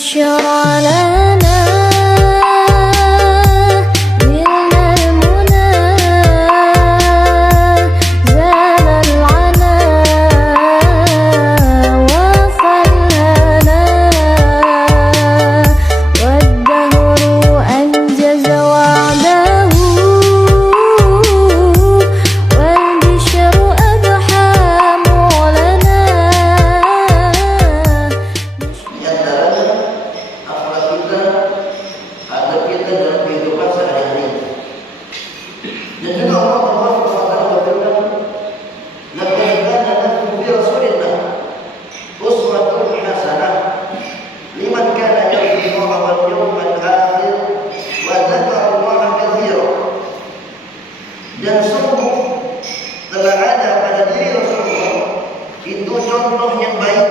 بشرى لنا نلنا المنى زال العنا وصلنا والدهر أنجز وعده والبشر أضحى معلنا. Dan juga Allah berfirman, "Laqad kana lakum fi Rasulillah uswatun hasanah liman kana yarju Allah wal yawmal akhir wa dzakara Allah katsira." Dan sungguh telah ada pada diri Rasulullah itu contoh yang baik.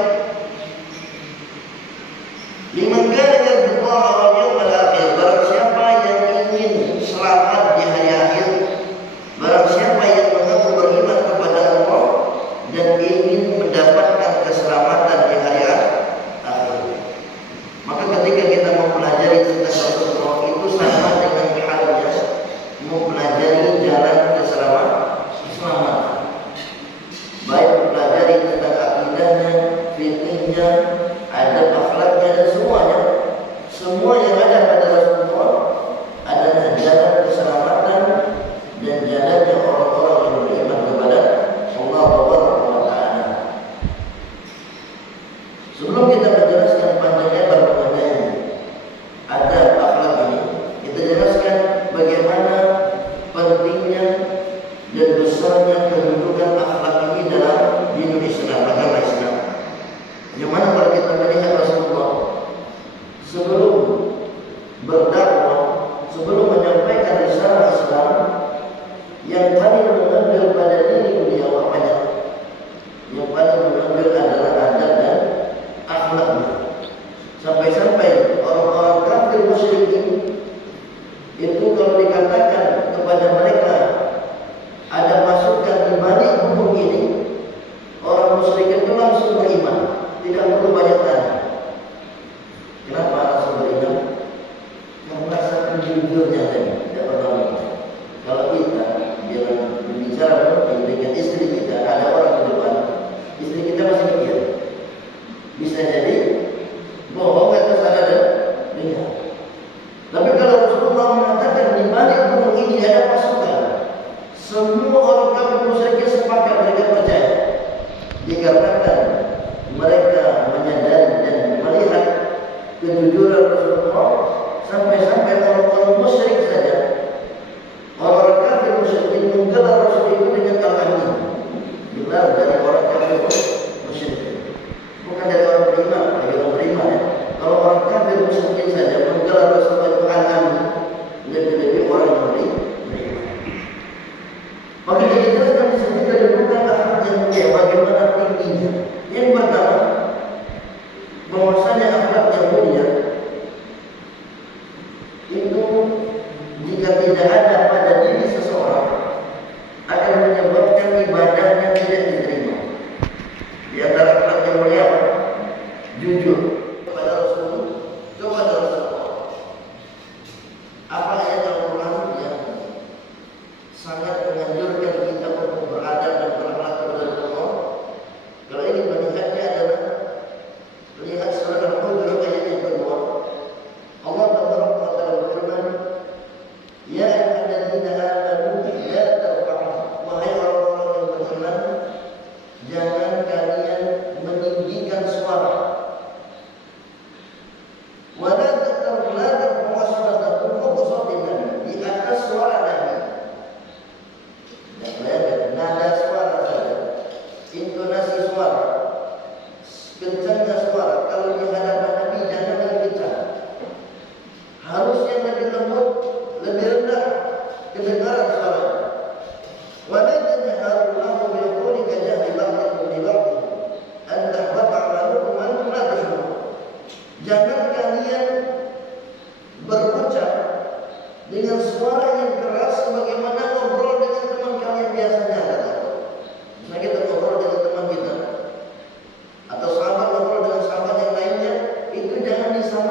Liman kana yarju Allah wal yawmal akhir, barang siapa yang ingin selamat di hari akhir, barang siapa yang mengaku beriman kepada Allah dan ingin mendapatkan keselamatan di hari akhir. Maka ketika kita mempelajari tentang Rasulullah itu sama dengan halnya mempelajari jalan keselamatan. Baik mempelajari tentang akidahnya, fikihnya, adab akhlaknya dan semuanya. Semua yang ada pada Rasulullah adalah jalan keselamatan dan jalannya orang-orang yang beriman kepada Allah Subhanahu wa taala. Sebelum kita menjelaskan panjang lebar mengenai adab akhlak ini, kita jelaskan bagaimana pentingnya dan besarnya kedudukan akhlak ini dalam dinul Islam, agama Islam. Yang mana kalau kita melihat Rasulullah sebelum berdakwah, sebelum menyampaikan risalah Islam, yang paling mengambil pada diri beliau apanya? Yang paling mengambil adalah adab dan akhlaknya. Sampai-sampai orang-orang kafir musyrikin itu kalau dikatakan kepada mereka ada pasukan di balik gunung ini, orang musyrikin itu langsung beriman, tidak perlu banyak tanya. Kenapa langsung beriman? Karena saking jujurnya tadi, tidak pernah mikir. Kalau kita berbicara dengan istri kita, ada orang di depan, istri kita masih mikir, bisa jadi bohong atau salah dan benar. Tapi kalau Rasulullah mengatakan di balik gunung ini ada pasukan, semua orang kafir musyrik sepakat, mereka percaya, dikarenakan mereka menyadari dan melihat kejujuran Rasulullah. Sampai-sampai orang-orang musyrik saja, orang kafir musyrik menggelar Rasul itu dengan al-amin, gelar dari orang kafir musyrik, bukan dari orang beriman. Dari orang beriman ya. Kalau orang kafir musyrik saja menggelar Rasul itu al-amin, lebih-lebih orang yang beriman. Maka dijelaskan di sini dari bukan akhlak yang mulia, bagaimana tingginya. Yang pertama, bahwasanya akhlak yang mulia itu jika tidak ada pada diri seseorang akan menyebabkan ibadahnya tidak diterima. Di antara akhlak yang mulia, jujur kepada Rasulullah. Apa ayat Al-Quran yang sangat menganjurkan kita untuk beradab dan berakhlak kepada Rasulullah? Kalau ingin melihatnya adalah lihat surah Al-Hujurat ayat yang kedua. Allah berfirman, "Ya ayyuhalladzina amanu la tarfa'u," wahai orang-orang yang beriman, jangan kalian meninggikan suara. Wa la tarfa'u aswatakum fawqa sawtin nabi, di atas suara Nabi. Dan bayangkan, nada suara saja, intonasi suara, kencangnya suara. Kalau di hadapan Nabi jangan lebih kencang. Harusnya lebih lembut, lebih rendah kedengaran suara. Wa la tajharu lahu bil qawli kajahri ba'dikum li ba'd an tahbata a'malukum wa antum la tash'urun. Jangan kalian berucap dengan suara yang keras sebagaimana ngobrol dengan teman kalian biasanya. Misalnya kita ngobrol dengan teman kita atau sahabat ngobrol dengan sahabat yang lainnya, itu jangan disamakan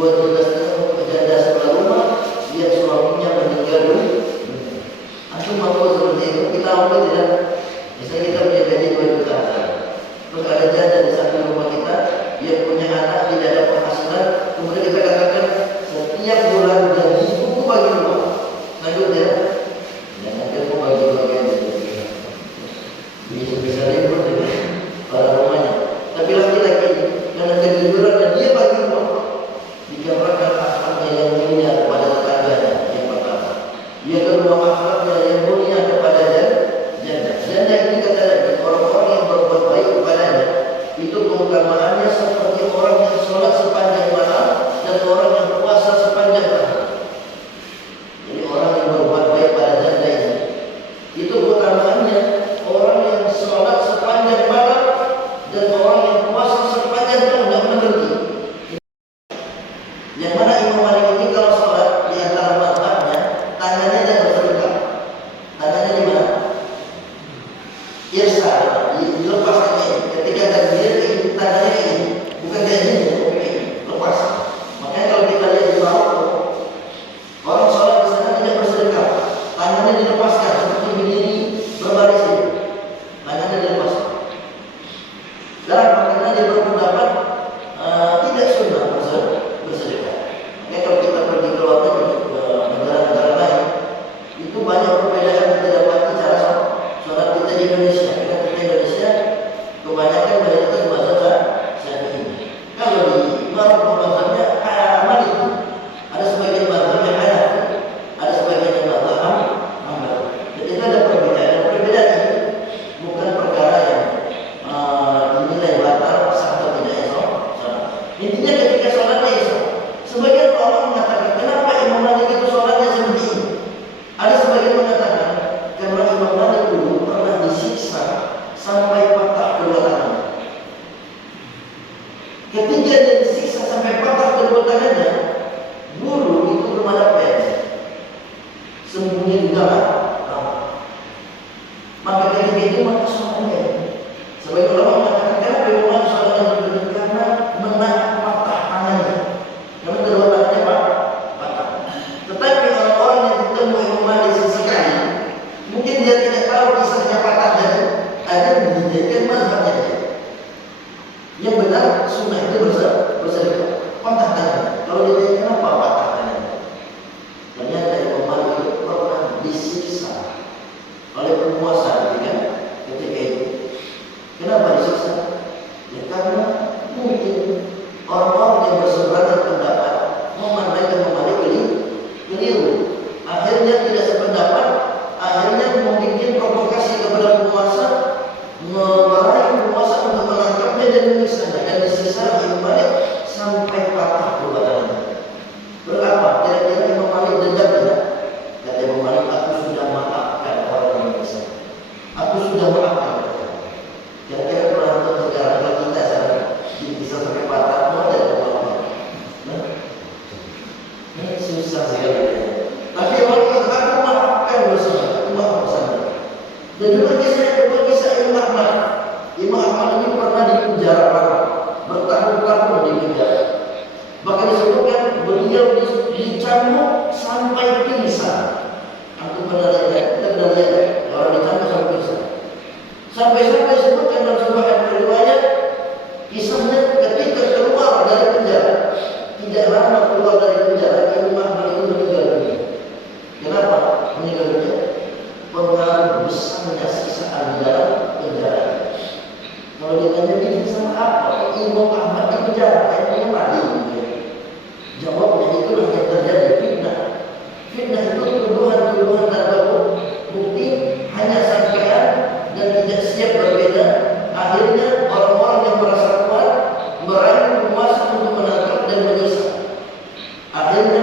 2 juta janda sebelah rumah yang suaminya meninggal dunia. Antum mampu seperti itu? Kita mampu tidak? Misalnya kita punya gaji 2 juta, terus ada janda di samping rumah kita yang punya anak tidak ada penghasilan, kemudian kita katakan setiap bulan gaji buku bagi rumah, lanjut ya? Jangan kita bagi bagian bisa ribut dengan para rumahnya. Tapi laki-laki ini karena kejujurannya dia bagi rumah, dikarenakan akhlaknya yang mulia kepada tetangganya yang pertama. Dia kedua akhlaknya yang mulia kepada janda. Janda ini kata lagi orang-orang yang berbuat baik kepadanya itu keutamaannya seperti orang yang sholat sepanjang malam dan orang yang puasa sepanjang tahun. Jadi orang yang berbuat baik pada janda ini itu keutamaannya orang yang sholat sepanjang malam dan orang yang puasa sepanjang tahun, tidak berhenti. Yang mana Imam Malik ini kalau sholat di antara mazhabnya tangannya tidak bersedekah. Tangannya di mana? Irsa, dilepaskan ini. Ketika takbir tangannya ini, bukan kayak gini, lepas. Makanya kalau kita lihat di Maroko, orang sholat di sana tidak bersedekah, tangannya dilepaskan seperti berdiri berbaris ini. Tangannya dilepaskan. Dan makanya dia berpendapat tidak sunnah bersedekah. Makanya kalau kita pergi ke luar negeri, ke negara-negara lain, itu banyak perbedaan kita dapati cara sholat kita di Indonesia. Karena kita Indonesia kebanyakan mayoritas mazhab Syafi'i. Kalau di Maroko mazhabnya Maliki, ada sebagian mazhabnya Hanafi, ada sebagian yang mazhab Hambali. Jadi itu ada perbedaan. Perbedaan ini bukan perkara yang dinilai batal sah atau tidaknya sholat. Intinya ketika sholatnya Isya, sebagian orang mengatakan kenapa Imam Malik itu sholatnya seperti ini. Ada sebagian mengatakan karena Imam Malik dulu pernah disiksa sampai patah kedua tangan. Ketika dia disiksa sampai patah kedua tangannya, guru itu belum ada pen, sembunyi di dalam kamar. Maka ketika itu maka sholatnya. Sebagian ulama mengatakan kenapa Imam Malik sholatnya begini, karena menahan patah tangannya. Karena kedua tangannya patah. Tetapi orang-orang yang bertemu Imam Malik sesekali, mungkin dia tidak tahu kisahnya patah dan ada menjadikan mazhabnya dia. Yang benar sunnah itu bersedekah. Patah tangan. Kalau dia tanya kenapa patah tangan, ternyata Imam Malik itu pernah disiksa oleh penguasa ketika itu. Kenapa disiksa? Ya karena mungkin orang-orang yang berseberangan pendapat memandang Imam Malik keliru. Akhirnya tidak sependapat, akhirnya membuat provokasi kepada penguasa, meraih penguasa untuk menangkapnya dan menyiksanya. Dan disiksa Imam Malik sampai patah kedua tangannya. Berapa? Kira-kira Imam Malik dendam ya? Kata Imam Malik, aku sudah maafkan orang yang bisa. Aku sudah maafkan. Kira-kira pernah nonton sejarah kalau kita sana bisa sampai patah mau ada apa? Ini susah sekali. Tapi orang kata aku maafkan bersama, aku maaf bersama. Dan juga kisah Imam Ahmad. Imam Ahmad ini pernah dipenjara bertahun-tahun di penjara. Bahkan disebutkan beliau dicambuk sampai pingsan. Aku pernah lihat, kita pernah lihat orang dicambuk sampai pingsan. Sampai-sampai disebutkan dalam sebuah riwayat kisahnya ketika keluar dari penjara, tidak lama keluar dari penjara, Imam Ahmad itu meninggal dunia. Kenapa meninggal dunia? Pengaruh besarnya siksaan di dalam penjara. Kalau ditanya ini sama apa? Imam Ahmad di penjara, Imam Ahmad. Jawabnya itulah yang terjadi fitnah. Fitnah itu tuduhan-tuduhan tanpa bukti, hanya sangkaan dan tidak siap berbeda. Akhirnya orang-orang yang merasa kuat meraih penguasa untuk menangkap dan menyiksa. Akhirnya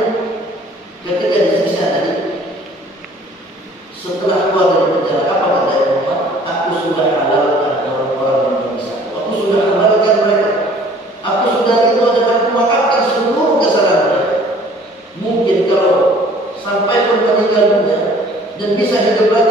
ketika disiksa tadi, setelah keluar dari penjara, apa kata Imam Ahmad? Aku sudah halalkan orang-orang yang menyiksa. Aku sudah halalkan mereka. Aku sudah ridho dan aku maafkan seluruh kesalahan mereka. Mungkin kalau sampai pun meninggal dunia dan bisa hidup lagi